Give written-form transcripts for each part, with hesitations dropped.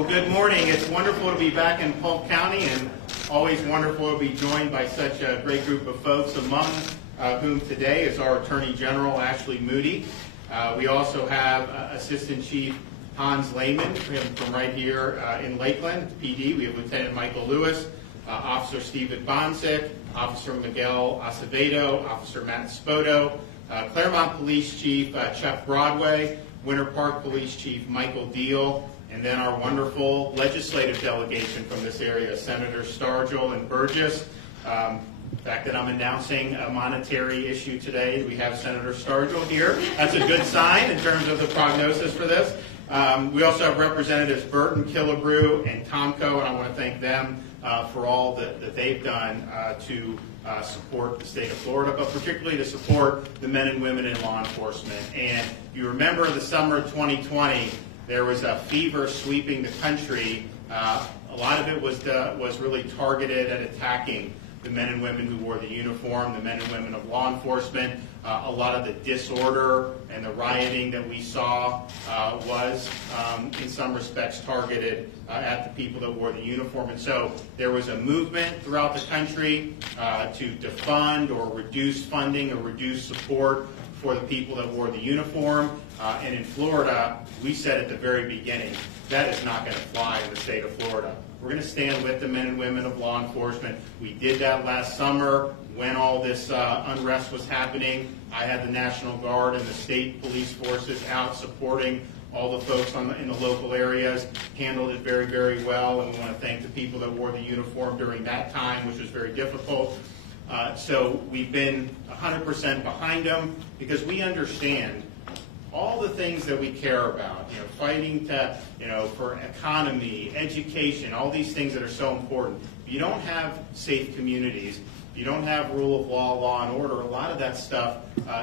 Well, good morning. It's wonderful to be back in Polk County, and always wonderful to be joined by such a great group of folks, among whom today is our Attorney General, Ashley Moody. We also have Assistant Chief Hans Lehman from right here in Lakeland, PD. We have Lieutenant Michael Lewis, Officer Stephen Bonsick, Officer Miguel Acevedo, Officer Matt Spoto, Claremont Police Chief Chuck Broadway, Winter Park Police Chief Michael Deal, and then our wonderful legislative delegation from this area, Senator Stargell and Burgess. The fact that I'm announcing a monetary issue today, we have Senator Stargell here. That's a good sign in terms of the prognosis for this. We also have Representatives Burton, Killebrew, and Tomko, and I want to thank them for all that they've done to support the state of Florida, but particularly to support the men and women in law enforcement. And you remember the summer of 2020, there was a fever sweeping the country. A lot of it was really targeted at attacking the men and women who wore the uniform, the men and women of law enforcement. A lot of the disorder and the rioting that we saw was, in some respects, targeted at the people that wore the uniform. And so there was a movement throughout the country to defund or reduce funding or reduce support for the people that wore the uniform. And in Florida, we said at the very beginning, that is not going to fly in the state of Florida. We're going to stand with the men and women of law enforcement. We did that last summer when all this unrest was happening. I had the National Guard and the state police forces out supporting all the folks in the local areas, handled it very, very well, and we want to thank the people that wore the uniform during that time, which was very difficult. So we've been 100% behind them because we understand all the things that we care about, fighting for economy, education, all these things that are so important. If you don't have safe communities, if you don't have rule of law, law and order, a lot of that stuff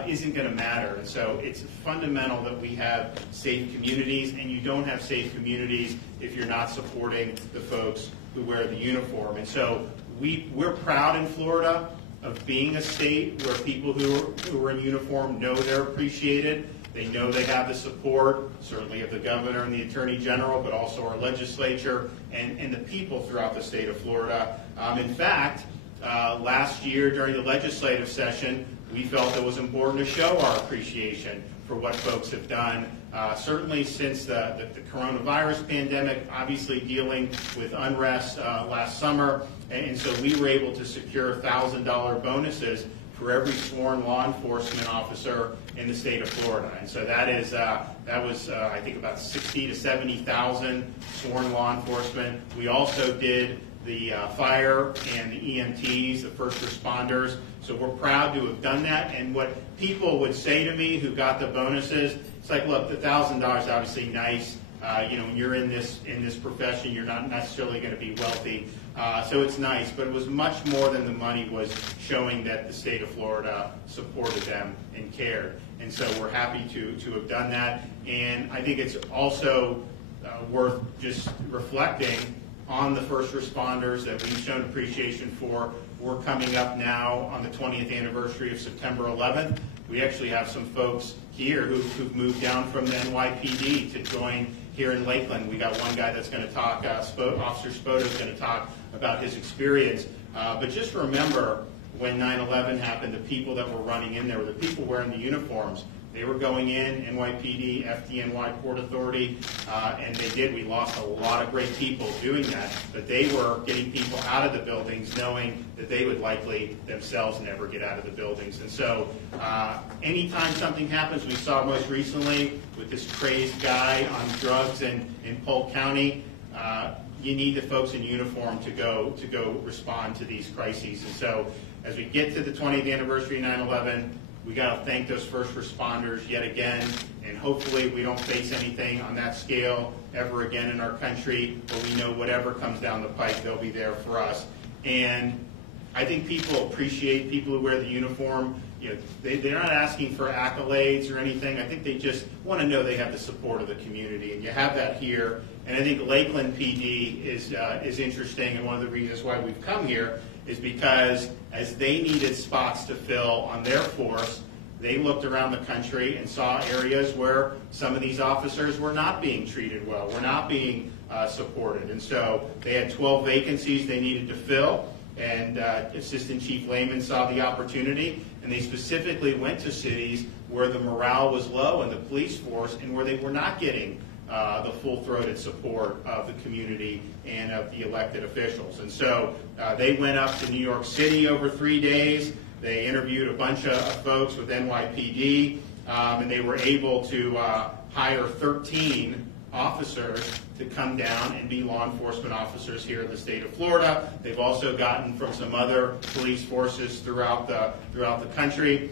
isn't going to matter. And so it's fundamental that we have safe communities, and you don't have safe communities if you're not supporting the folks who wear the uniform. And so we're proud in Florida of being a state where people who are in uniform know they're appreciated. They know they have the support, certainly of the governor and the attorney general, but also our legislature and the people throughout the state of Florida. In fact, last year during the legislative session, we felt it was important to show our appreciation for what folks have done, certainly since the coronavirus pandemic, obviously dealing with unrest last summer. And so we were able to secure $1,000 bonuses for every sworn law enforcement officer in the state of Florida. And so that was I think about 60 to 70,000 sworn law enforcement. We also did the fire and the EMTs, the first responders. So we're proud to have done that. And what people would say to me who got the bonuses, it's like, look, the $1,000 is obviously nice. When you're in this profession, you're not necessarily going to be wealthy. So it's nice, but it was much more than the money was showing that the state of Florida supported them and cared. And so we're happy to have done that. And I think it's also worth just reflecting on the first responders that we've shown appreciation for. We're coming up now on the 20th anniversary of September 11th. We actually have some folks here who've moved down from the NYPD to join here in Lakeland. We got one guy that's going to talk, Officer Spoto is going to talk about his experience. But just remember, when 9/11 happened, the people that were running in there were the people wearing the uniforms. They were going in, NYPD, FDNY, Port Authority, and they did. We lost a lot of great people doing that, but they were getting people out of the buildings knowing that they would likely themselves never get out of the buildings. And so anytime something happens, we saw most recently with this crazed guy on drugs in Polk County, you need the folks in uniform to go respond to these crises. And so as we get to the 20th anniversary of 9/11, we got to thank those first responders yet again, and hopefully we don't face anything on that scale ever again in our country, but we know whatever comes down the pike, they'll be there for us. And I think people appreciate people who wear the uniform. They're not asking for accolades or anything. I think they just want to know they have the support of the community, and you have that here. And I think Lakeland PD is interesting, and one of the reasons why we've come here is because as they needed spots to fill on their force, they looked around the country and saw areas where some of these officers were not being treated well, were not being supported. And so they had 12 vacancies they needed to fill, and Assistant Chief Lehman saw the opportunity, and they specifically went to cities where the morale was low in the police force and where they were not getting the full-throated support of the community and of the elected officials. And so they went up to New York City over 3 days. They interviewed a bunch of folks with NYPD, and they were able to hire 13 officers to come down and be law enforcement officers here in the state of Florida. They've also gotten from some other police forces throughout the country.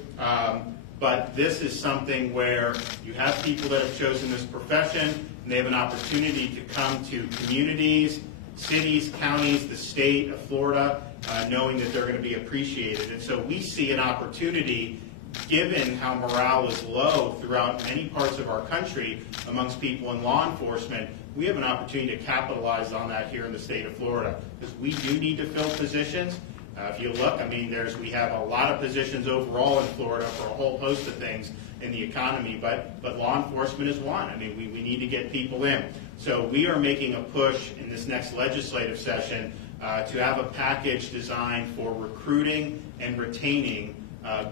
But this is something where you have people that have chosen this profession, and they have an opportunity to come to communities, cities, counties, the state of Florida, knowing that they're going to be appreciated. And so we see an opportunity, given how morale is low throughout many parts of our country amongst people in law enforcement, we have an opportunity to capitalize on that here in the state of Florida, because we do need to fill positions. If you look, I mean, we have a lot of positions overall in Florida for a whole host of things in the economy, but law enforcement is one. I mean, we need to get people in. So we are making a push in this next legislative session to have a package designed for recruiting and retaining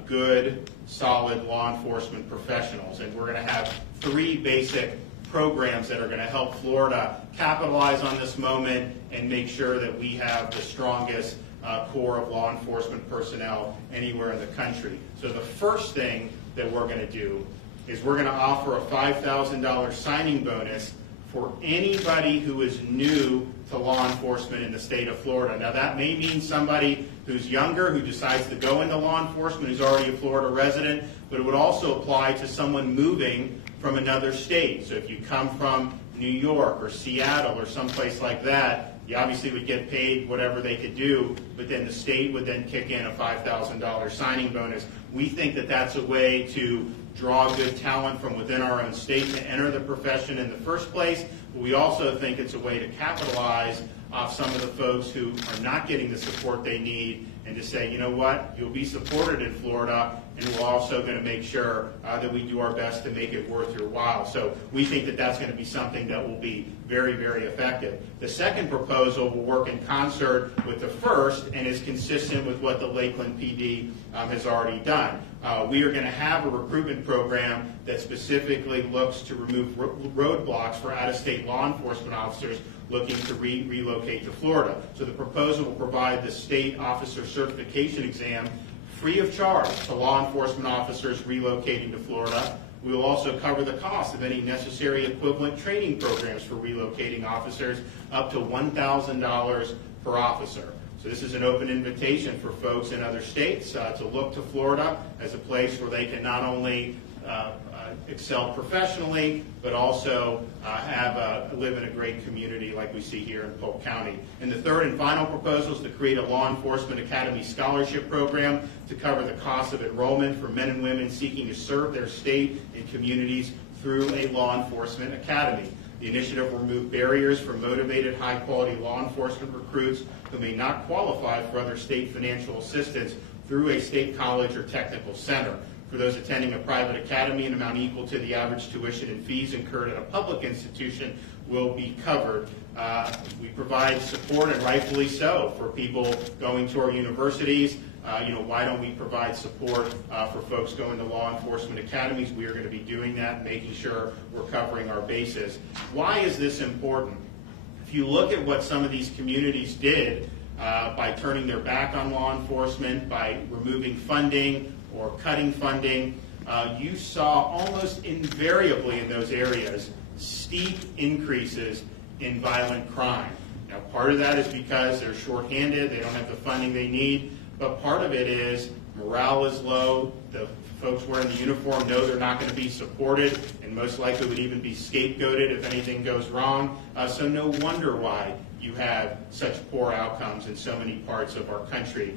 good, solid law enforcement professionals. And we're going to have 3 basic programs that are going to help Florida capitalize on this moment and make sure that we have the strongest core of law enforcement personnel anywhere in the country. So the first thing that we're going to do is we're going to offer a $5,000 signing bonus for anybody who is new to law enforcement in the state of Florida. Now that may mean somebody who's younger, who decides to go into law enforcement, who's already a Florida resident, but it would also apply to someone moving from another state. So if you come from New York or Seattle or someplace like that, you obviously would get paid whatever they could do, but then the state would then kick in a $5,000 signing bonus. We think that that's a way to draw good talent from within our own state to enter the profession in the first place. But we also think it's a way to capitalize off some of the folks who are not getting the support they need, and to say, you know what, you'll be supported in Florida, and we're also going to make sure that we do our best to make it worth your while. So we think that that's going to be something that will be very, very effective. The second proposal will work in concert with the first and is consistent with what the Lakeland PD has already done. We are going to have a recruitment program that specifically looks to remove roadblocks for out-of-state law enforcement officers looking to relocate to Florida. So the proposal will provide the state officer certification exam free of charge to law enforcement officers relocating to Florida. We will also cover the cost of any necessary equivalent training programs for relocating officers, up to $1,000 per officer. So this is an open invitation for folks in other states to look to Florida as a place where they can not only excel professionally, but also live in a great community like we see here in Polk County. And the third and final proposal is to create a Law Enforcement Academy scholarship program to cover the cost of enrollment for men and women seeking to serve their state and communities through a law enforcement academy. The initiative will remove barriers for motivated, high-quality law enforcement recruits who may not qualify for other state financial assistance through a state college or technical center. For those attending a private academy, an amount equal to the average tuition and fees incurred at a public institution will be covered. We provide support, and rightfully so, for people going to our universities. Why don't we provide support for folks going to law enforcement academies? We are going to be doing that, making sure we're covering our bases. Why is this important? If you look at what some of these communities did by turning their back on law enforcement, by removing funding or cutting funding, you saw almost invariably in those areas steep increases in violent crime. Now, part of that is because they're shorthanded, they don't have the funding they need, but part of it is morale is low, the folks wearing the uniform know they're not going to be supported, and most likely would even be scapegoated if anything goes wrong. So no wonder why you have such poor outcomes in so many parts of our country.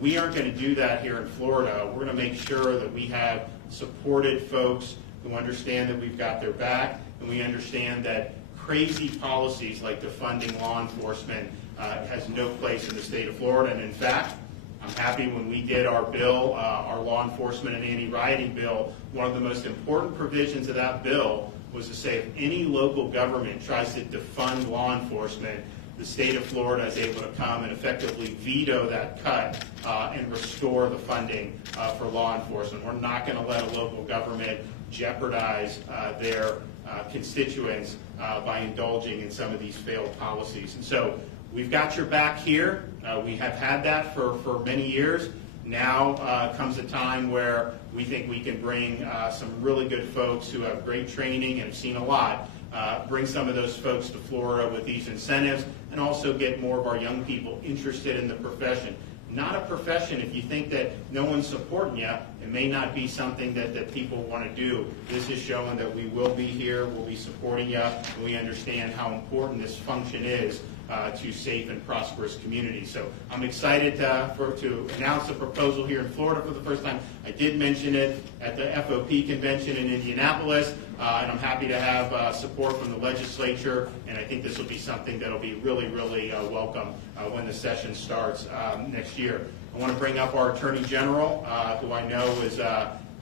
We aren't going to do that here in Florida. We're going to make sure that we have supported folks who understand that we've got their back, and we understand that crazy policies like defunding law enforcement has no place in the state of Florida. And in fact, I'm happy when we did our bill, our law enforcement and anti-rioting bill, one of the most important provisions of that bill was to say if any local government tries to defund law enforcement, the state of Florida is able to come and effectively veto that cut and restore the funding for law enforcement. We're not going to let a local government jeopardize their constituents by indulging in some of these failed policies. And so we've got your back here. We have had that for many years. Now comes a time where we think we can bring some really good folks who have great training and have seen a lot, bring some of those folks to Florida with these incentives, and also get more of our young people interested in the profession. Not a profession, if you think that no one's supporting you, it may not be something that people want to do. This is showing that we will be here, we'll be supporting you, and we understand how important this function is to safe and prosperous communities. So I'm excited to announce a proposal here in Florida for the first time. I did mention it at the FOP convention in Indianapolis, and I'm happy to have support from the legislature, and I think this will be something that will be really, really welcome when the session starts next year. I want to bring up our Attorney General, who I know is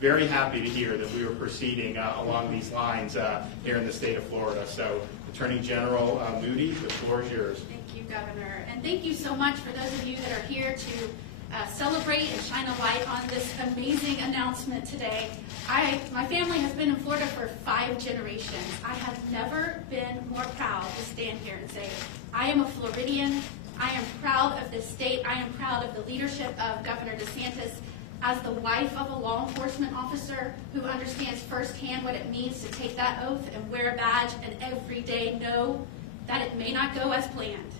very happy to hear that we were proceeding along these lines here in the state of Florida. So, Attorney General Moody, the floor is yours. Thank you, Governor. And thank you so much for those of you that are here to celebrate and shine a light on this amazing announcement today. My family has been in Florida for 5 generations. I have never been more proud to stand here and say, I am a Floridian. I am proud of this state. I am proud of the leadership of Governor DeSantis. As the wife of a law enforcement officer who understands firsthand what it means to take that oath and wear a badge and every day know that it may not go as planned.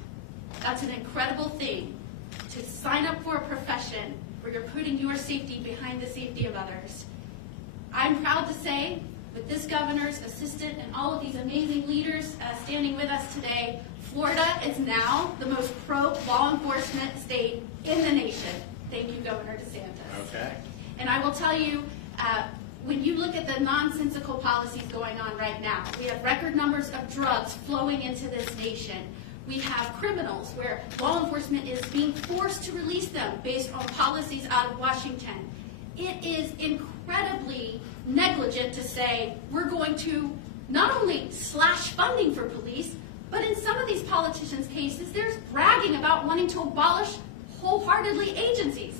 That's an incredible thing, to sign up for a profession where you're putting your safety behind the safety of others. I'm proud to say, with this governor's assistant and all of these amazing leaders standing with us today, Florida is now the most pro-law enforcement state in the nation. Thank you, Governor DeSantis. Okay. And I will tell you, when you look at the nonsensical policies going on right now, we have record numbers of drugs flowing into this nation. We have criminals where law enforcement is being forced to release them based on policies out of Washington. It is incredibly negligent to say we're going to not only slash funding for police, but in some of these politicians' cases, there's bragging about wanting to abolish wholeheartedly agencies.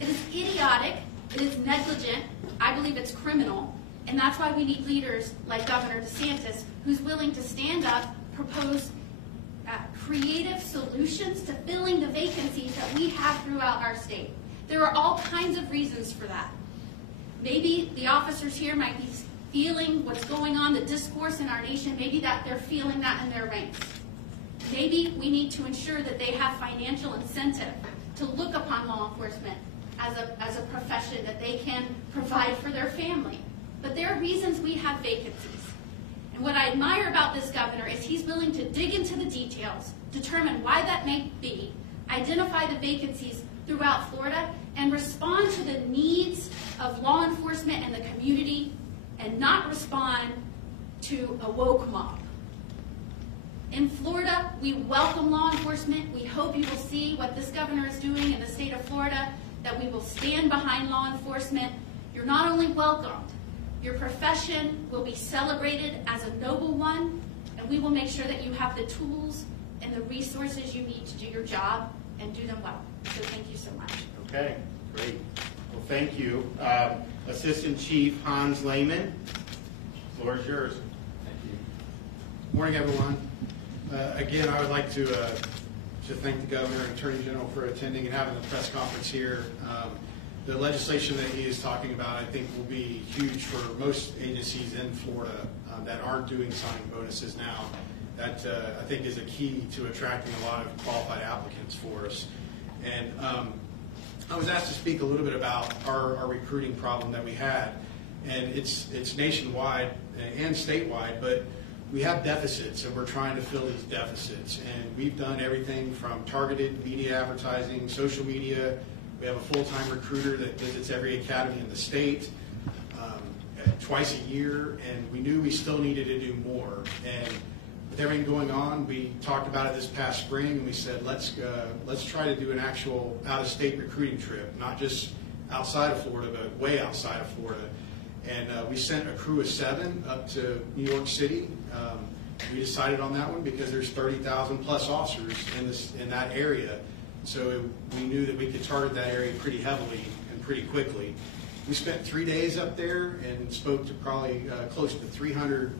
It is idiotic, it is negligent, I believe it's criminal, and that's why we need leaders like Governor DeSantis, who's willing to stand up, propose creative solutions to filling the vacancies that we have throughout our state. There are all kinds of reasons for that. Maybe the officers here might be feeling what's going on, the discourse in our nation, maybe that they're feeling that in their ranks. Maybe we need to ensure that they have financial incentive to look upon law enforcement as a profession that they can provide for their family. But there are reasons we have vacancies. And what I admire about this governor is he's willing to dig into the details, determine why that may be, identify the vacancies throughout Florida, and respond to the needs of law enforcement and the community, and not respond to a woke mob. In Florida, we welcome law enforcement. We hope you will see what this governor is doing in the state of Florida, that we will stand behind law enforcement. You're not only welcomed, your profession will be celebrated as a noble one, and we will make sure that you have the tools and the resources you need to do your job and do them well. So thank you so much. Okay, great. Well, thank you. Assistant Chief Hans Lehman, the floor is yours. Thank you. Morning, everyone. Again, I would like to thank the Governor and Attorney General for attending and having the press conference here. The legislation that he is talking about, I think, will be huge for most agencies in Florida that aren't doing signing bonuses now. That, I think, is a key to attracting a lot of qualified applicants for us. And I was asked to speak a little bit about our recruiting problem that we had. And it's nationwide and statewide, but we have deficits, and we're trying to fill these deficits. And we've done everything from targeted media advertising, social media. We have a full-time recruiter that visits every academy in the state twice a year, and we knew we still needed to do more. And with everything going on, we talked about it this past spring, and we said, let's try to do an actual out-of-state recruiting trip, not just outside of Florida, but way outside of Florida. And we sent a crew of 7 up to New York City. We decided on that one because there's 30,000 plus officers in that area. So we knew that we could target that area pretty heavily and pretty quickly. We spent 3 days up there and spoke to probably close to 300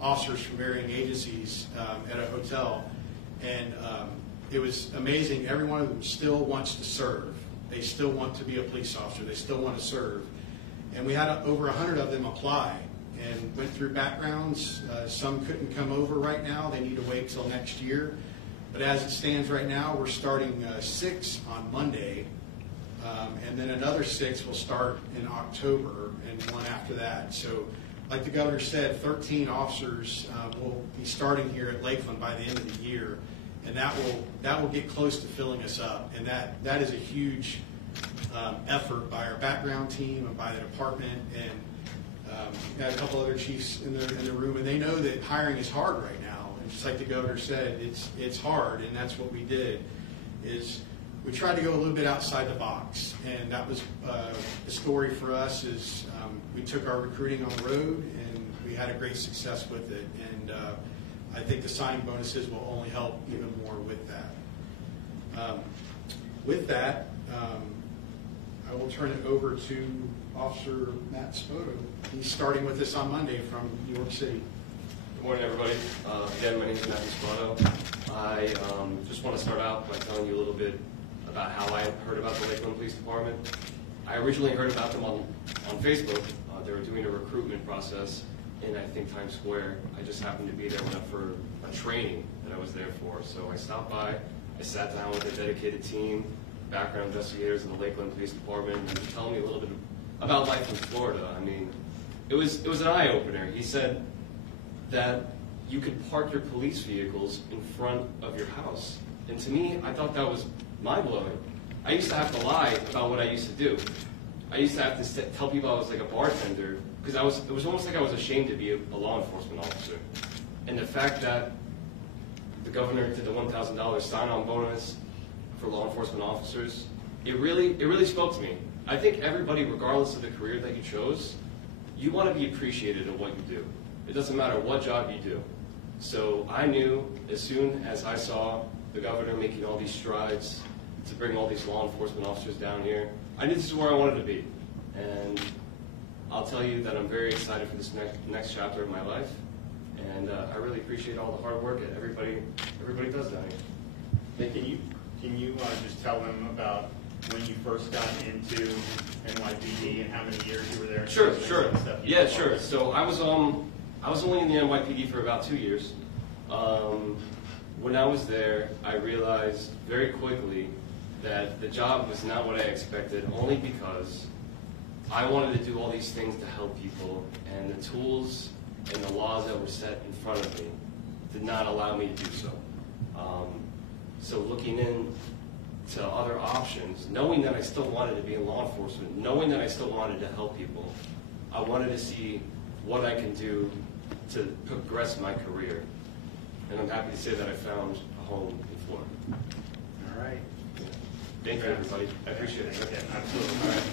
officers from varying agencies at a hotel. And it was amazing. Every one of them still wants to serve. They still want to be a police officer. They still want to serve. And we had over 100 of them apply and went through backgrounds. Some couldn't come over right now. They need to wait till next year. But as it stands right now, we're starting 6 on Monday, and then another 6 will start in October, and one after that. So, like the governor said, 13 officers will be starting here at Lakeland by the end of the year, and that will get close to filling us up. And that is a huge effort by our background team and by the department, and we had a couple other chiefs in the room, and they know that hiring is hard right now. And just like the governor said, it's hard, and that's what we did. Is we tried to go a little bit outside the box, and that was the story for us. Is we took our recruiting on the road, and we had a great success with it. And I think the signing bonuses will only help even more with that. With that, I will turn it over to Officer Matt Spoto. He's starting with us on Monday from New York City. Good morning, everybody. Again, my name is Matthew Spoto. I just want to start out by telling you a little bit about how I heard about the Lakeland Police Department. I originally heard about them on Facebook. They were doing a recruitment process in, I think, Times Square. I just happened to be there for a training that I was there for. So I stopped by, I sat down with a dedicated team, background investigators in the Lakeland Police Department, and he told me a little bit about life in Florida. I mean, it was an eye-opener. He said that you could park your police vehicles in front of your house. And to me, I thought that was mind-blowing. I used to have to lie about what I used to do. I used to have to tell people I was like a bartender, because it was almost like I was ashamed to be a law enforcement officer. And the fact that the governor did the $1,000 sign-on bonus for law enforcement officers, it really spoke to me. I think everybody, regardless of the career that you chose, you want to be appreciated in what you do. It doesn't matter what job you do. So I knew as soon as I saw the governor making all these strides to bring all these law enforcement officers down here, I knew this is where I wanted to be. And I'll tell you that I'm very excited for this next chapter of my life. And I really appreciate all the hard work that everybody does down here. Can you just tell them about when you first got into NYPD and how many years you were there? Sure. Yeah, sure. So I was only in the NYPD for about 2 years. When I was there, I realized very quickly that the job was not what I expected, only because I wanted to do all these things to help people, and the tools and the laws that were set in front of me did not allow me to do so. So looking into other options, knowing that I still wanted to be in law enforcement, knowing that I still wanted to help people, I wanted to see what I can do to progress my career. And I'm happy to say that I found a home in Florida. All right. Thank you, everybody. I appreciate it. Okay, absolutely. All right.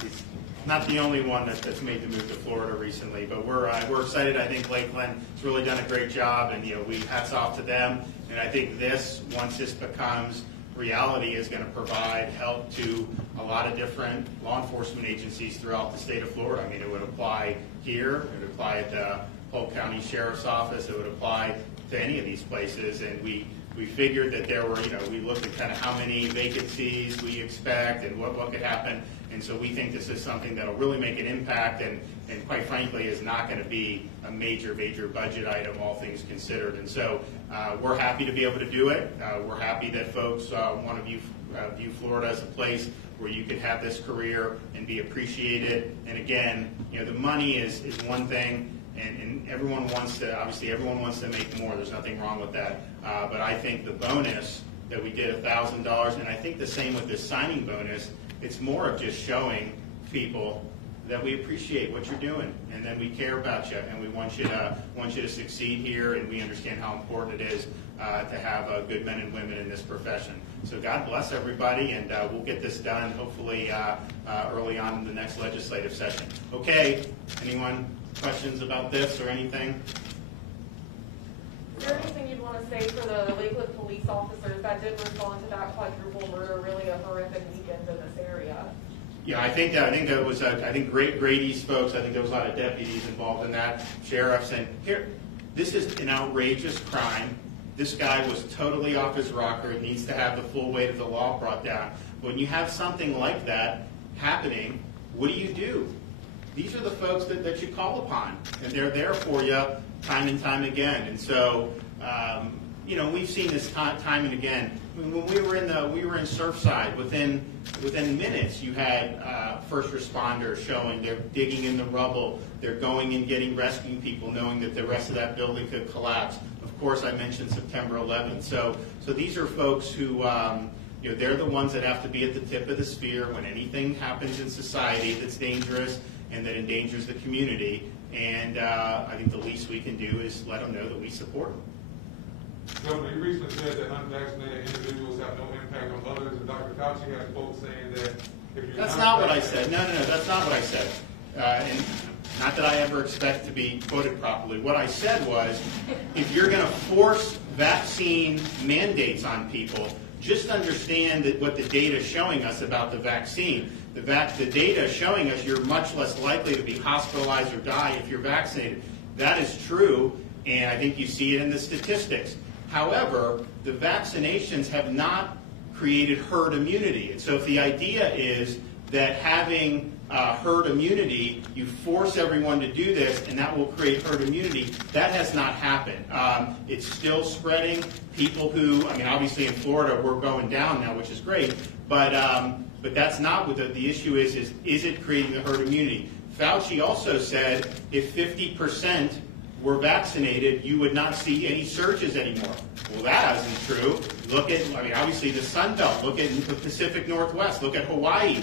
He's not the only one that's made the move to Florida recently, but we're excited. I think Lakeland has really done a great job, and we hats off to them. And I think once this becomes reality, is going to provide help to a lot of different law enforcement agencies throughout the state of Florida. I mean, it would apply here, it would apply at the Polk County Sheriff's Office, it would apply to any of these places, and we figured that there were, we looked at kind of how many vacancies we expect and what could happen, and so we think this is something that'll really make an impact, and quite frankly is not going to be a major budget item, all things considered. And so we're happy to be able to do it. We're happy that folks want to view Florida as a place where you could have this career and be appreciated. And again, the money is one thing, and everyone wants to make more. There's nothing wrong with that. But I think the bonus that we did, $1,000, and I think the same with this signing bonus, it's more of just showing people that we appreciate what you're doing, and then we care about you, and we want you to succeed here, and we understand how important it is to have good men and women in this profession. So God bless everybody, and we'll get this done hopefully early on in the next legislative session. Okay, anyone questions about this or anything? Is there anything you'd want to say for the Lakeland police officers that did respond to that quadruple murder? Really a horrific weekend in this area. Yeah, I think it was. I think Grady's folks. I think there was a lot of deputies involved in that, sheriffs, and here, this is an outrageous crime. This guy was totally off his rocker. It needs to have the full weight of the law brought down. When you have something like that happening, what do? These are the folks that you call upon, and they're there for you time and time again. And so, we've seen this time and again. When we were in Surfside, within minutes, you had first responders showing they're digging in the rubble, they're going and rescuing people, knowing that the rest of that building could collapse. Of course, I mentioned September 11th. So these are folks who, they're the ones that have to be at the tip of the spear when anything happens in society that's dangerous and that endangers the community. And I think the least we can do is let them know that we support them. So you recently said that unvaccinated individuals have no impact on others, and Dr. Fauci has folks saying that if you're That's not what I said. No, that's not what I said. And not that I ever expect to be quoted properly. What I said was, if you're going to force vaccine mandates on people, just understand that what the data is showing us about the vaccine. The data is showing us you're much less likely to be hospitalized or die if you're vaccinated. That is true, and I think you see it in the statistics. However, the vaccinations have not created herd immunity. And so if the idea is that having herd immunity, you force everyone to do this, and that will create herd immunity, that has not happened. It's still spreading. People who, obviously in Florida, we're going down now, which is great, but that's not what the issue is it creating the herd immunity? Fauci also said if 50% were vaccinated, you would not see any surges anymore. Well, that isn't true. Look at, obviously the Sun Belt. Look at the Pacific Northwest. Look at Hawaii.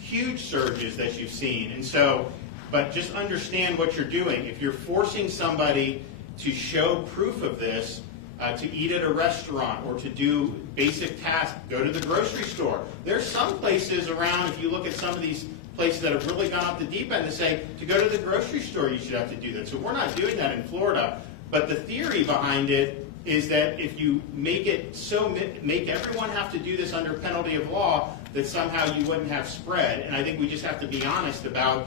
Huge surges that you've seen. And so, but just understand what you're doing. If you're forcing somebody to show proof of this, to eat at a restaurant or to do basic tasks, go to the grocery store. There's some places around, if you look at some of these places that have really gone off the deep end, to say to go to the grocery store you should have to do that. So we're not doing that in Florida. But the theory behind it is that if you make everyone have to do this under penalty of law, that somehow you wouldn't have spread. And I think we just have to be honest about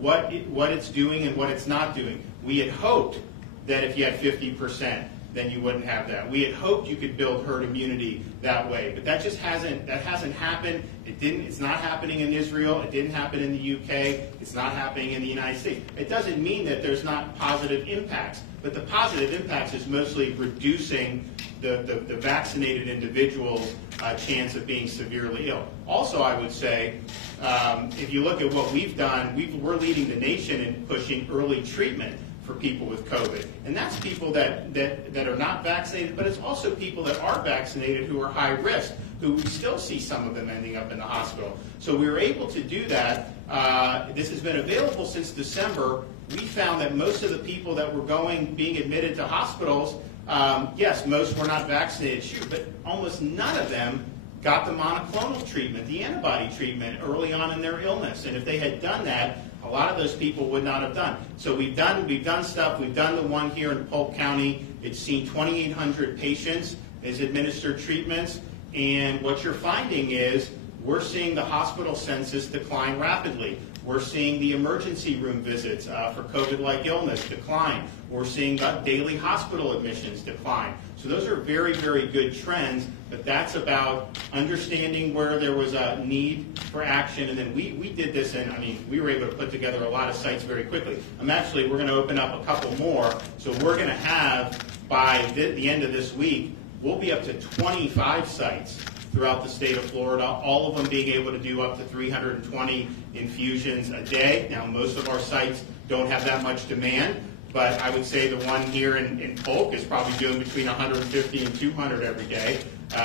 what it's doing and what it's not doing. We had hoped that if you had 50%, then you wouldn't have that. We had hoped you could build herd immunity that way, but that just hasn't happened. It's not happening in Israel. It didn't happen in the UK. It's not happening in the United States. It doesn't mean that there's not positive impacts, but the positive impacts is mostly reducing the vaccinated individual's chance of being severely ill. Also, I would say, if you look at what we've done, we're leading the nation in pushing early treatment for people with COVID. And that's people that are not vaccinated, but it's also people that are vaccinated who are high risk, who we still see some of them ending up in the hospital. So we were able to do that. This has been available since December. We found that most of the people that were being admitted to hospitals, yes, most were not vaccinated, but almost none of them got the monoclonal treatment, the antibody treatment, early on in their illness. And if they had done that, a lot of those people would not have done. So we've done stuff. We've done the one here in Polk County. It's seen 2,800 patients as administered treatments. And what you're finding is we're seeing the hospital census decline rapidly. We're seeing the emergency room visits for COVID-like illness decline. We're seeing daily hospital admissions decline. So those are very, very good trends, but that's about understanding where there was a need for action. And then we did this, and we were able to put together a lot of sites very quickly. We're going to open up a couple more. So we're going to have, by the end of this week, we'll be up to 25 sites throughout the state of Florida, all of them being able to do up to 320 infusions a day. Now, most of our sites don't have that much demand, but I would say the one here in Polk is probably doing between 150 and 200 every day.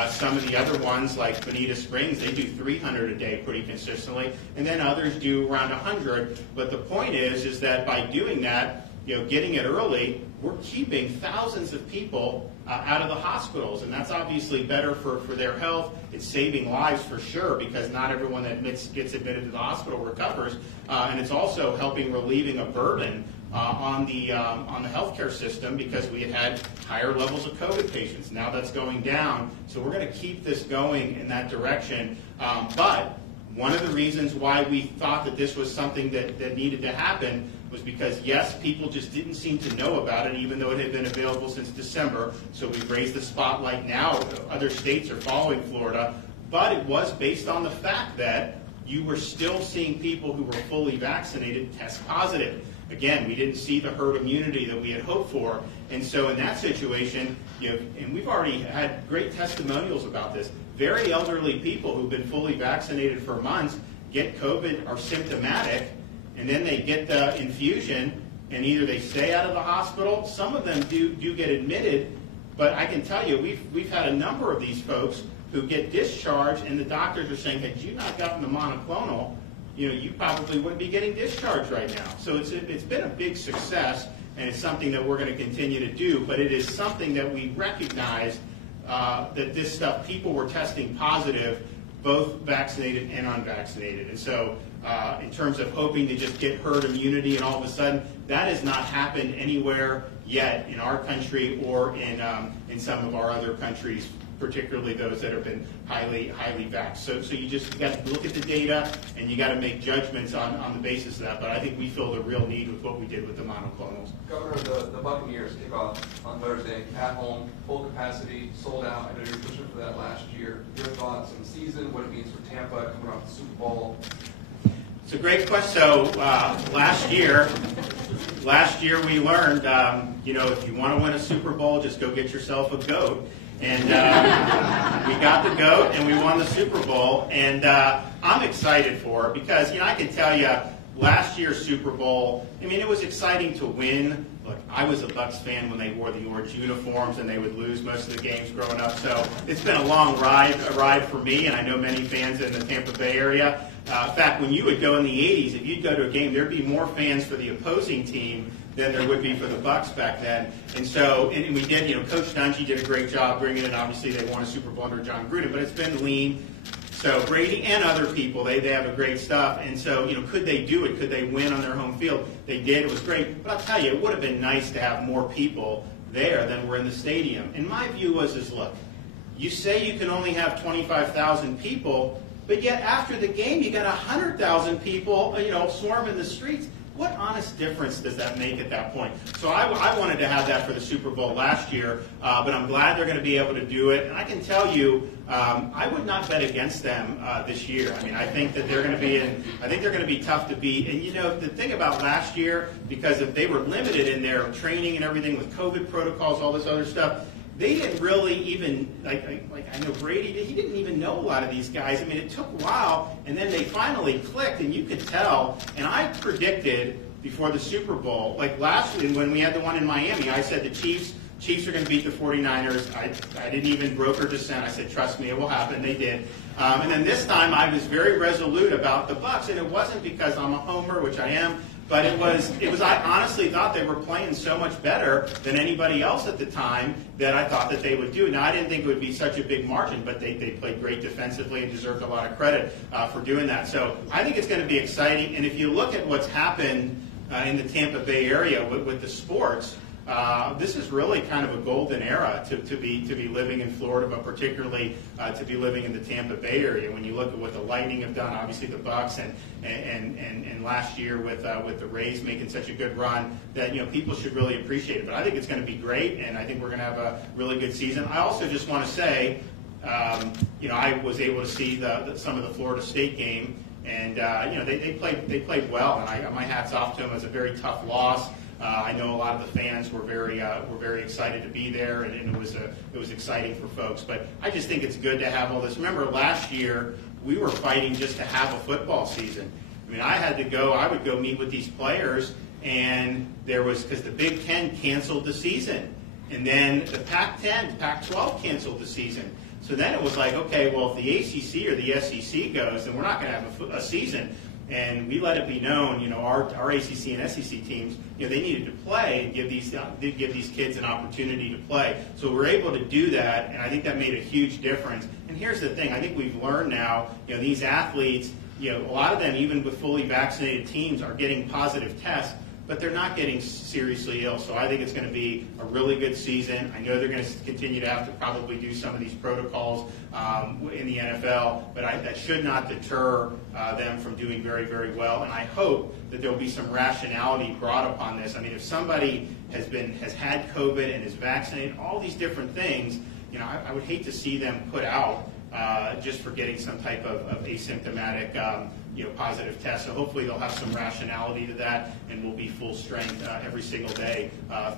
Some of the other ones, like Bonita Springs, they do 300 a day pretty consistently, and then others do around 100. But the point is that by doing that, getting it early, we're keeping thousands of people out of the hospitals, and that's obviously better for their health. It's saving lives for sure, because not everyone that gets admitted to the hospital recovers, and it's also helping relieving a burden on the healthcare system, because we had higher levels of COVID patients. Now that's going down, so we're going to keep this going in that direction. But one of the reasons why we thought that this was something that needed to happen was because, yes, people just didn't seem to know about it, even though it had been available since December. So we've raised the spotlight now. Other states are following Florida. But it was based on the fact that you were still seeing people who were fully vaccinated test positive. Again, we didn't see the herd immunity that we had hoped for. And so in that situation, and we've already had great testimonials about this, very elderly people who've been fully vaccinated for months get COVID, are symptomatic, and then they get the infusion, and either they stay out of the hospital, some of them do get admitted, but I can tell you, we've had a number of these folks who get discharged, and the doctors are saying, had you not gotten the monoclonal, you probably wouldn't be getting discharged right now. So it's been a big success, and it's something that we're going to continue to do, but it is something that we recognize that this stuff, people were testing positive, both vaccinated and unvaccinated. And so in terms of hoping to just get herd immunity and all of a sudden, that has not happened anywhere yet in our country or in some of our other countries, particularly those that have been highly vaxxed. So you just got to look at the data, and you got to make judgments on the basis of that. But I think we feel the real need with what we did with the monoclonals. Governor, the Buccaneers kick off on Thursday at home, full capacity, sold out. I know you were pushing for that last year. Your thoughts on the season, what it means for Tampa coming off the Super Bowl? It's a great question. So last year we learned, if you want to win a Super Bowl, just go get yourself a goat. And we got the goat, and we won the Super Bowl. And I'm excited for it because, I can tell you, last year's Super Bowl, it was exciting to win. Look, I was a Bucs fan when they wore the orange uniforms, and they would lose most of the games growing up. So it's been a long ride for me, and I know many fans in the Tampa Bay area. In fact, when you would go in the 80s, if you'd go to a game, there'd be more fans for the opposing team than there would be for the Bucs back then. And so, and we did, Coach Dungy did a great job bringing it. Obviously, they won a Super Bowl under John Gruden, but it's been lean. So Brady and other people, they have a great stuff. And so, could they do it? Could they win on their home field? They did. It was great. But I'll tell you, it would have been nice to have more people there than were in the stadium. And my view was, look, you say you can only have 25,000 people, but yet after the game, you got 100,000 people, swarming the streets. What honest difference does that make at that point? So I wanted to have that for the Super Bowl last year, but I'm glad they're going to be able to do it. And I can tell you, I would not bet against them this year. I think that they're going to be I think they're going to be tough to beat. And the thing about last year, because if they were limited in their training and everything with COVID protocols, all this other stuff, they didn't really even, like I know Brady did, he didn't even know a lot of these guys. It took a while, and then they finally clicked, and you could tell. And I predicted before the Super Bowl, like last year when we had the one in Miami, I said the Chiefs are going to beat the 49ers. I didn't even broker dissent. I said, trust me, it will happen. They did. And then this time I was very resolute about the Bucs, and it wasn't because I'm a homer, which I am, but it was. I honestly thought they were playing so much better than anybody else at the time that I thought that they would do. Now, I didn't think it would be such a big margin, but they played great defensively and deserved a lot of credit for doing that. So I think it's going to be exciting. And if you look at what's happened in the Tampa Bay area with the sports, this is really kind of a golden era to be living in Florida, but particularly to be living in the Tampa Bay area. When you look at what the Lightning have done, obviously the Bucs, and last year with the Rays making such a good run, that people should really appreciate it. But I think it's going to be great, and I think we're going to have a really good season. I also just want to say, I was able to see some of the Florida State game, and they played well, and my hat's off to them. It was a very tough loss. I know a lot of the fans were very excited to be there, and it was exciting for folks. But I just think it's good to have all this. Remember, last year we were fighting just to have a football season. I would go meet with these players, and because the Big Ten canceled the season, and then the Pac-10, Pac-12 canceled the season. So then it was like, okay, well, if the ACC or the SEC goes, then we're not going to have a season. And we let it be known, our ACC and SEC teams, they needed to play and give these kids an opportunity to play. So we're able to do that, and I think that made a huge difference. And here's the thing: I think we've learned now, these athletes, a lot of them, even with fully vaccinated teams, are getting positive tests, but they're not getting seriously ill. So I think it's going to be a really good season. I know they're going to continue to have to probably do some of these protocols in the NFL, but that should not deter them from doing very, very well. And I hope that there will be some rationality brought upon this. I mean, if somebody has had COVID and is vaccinated, all these different things, I would hate to see them put out just for getting some type of asymptomatic positive test. So hopefully they'll have some rationality to that, and we'll be full strength every single day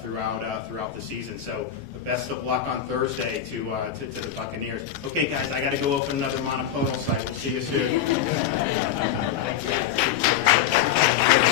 throughout the season. So the best of luck on Thursday to the Buccaneers. Okay, guys, I got to go open another monoclonal site. We'll see you soon. Thanks, guys.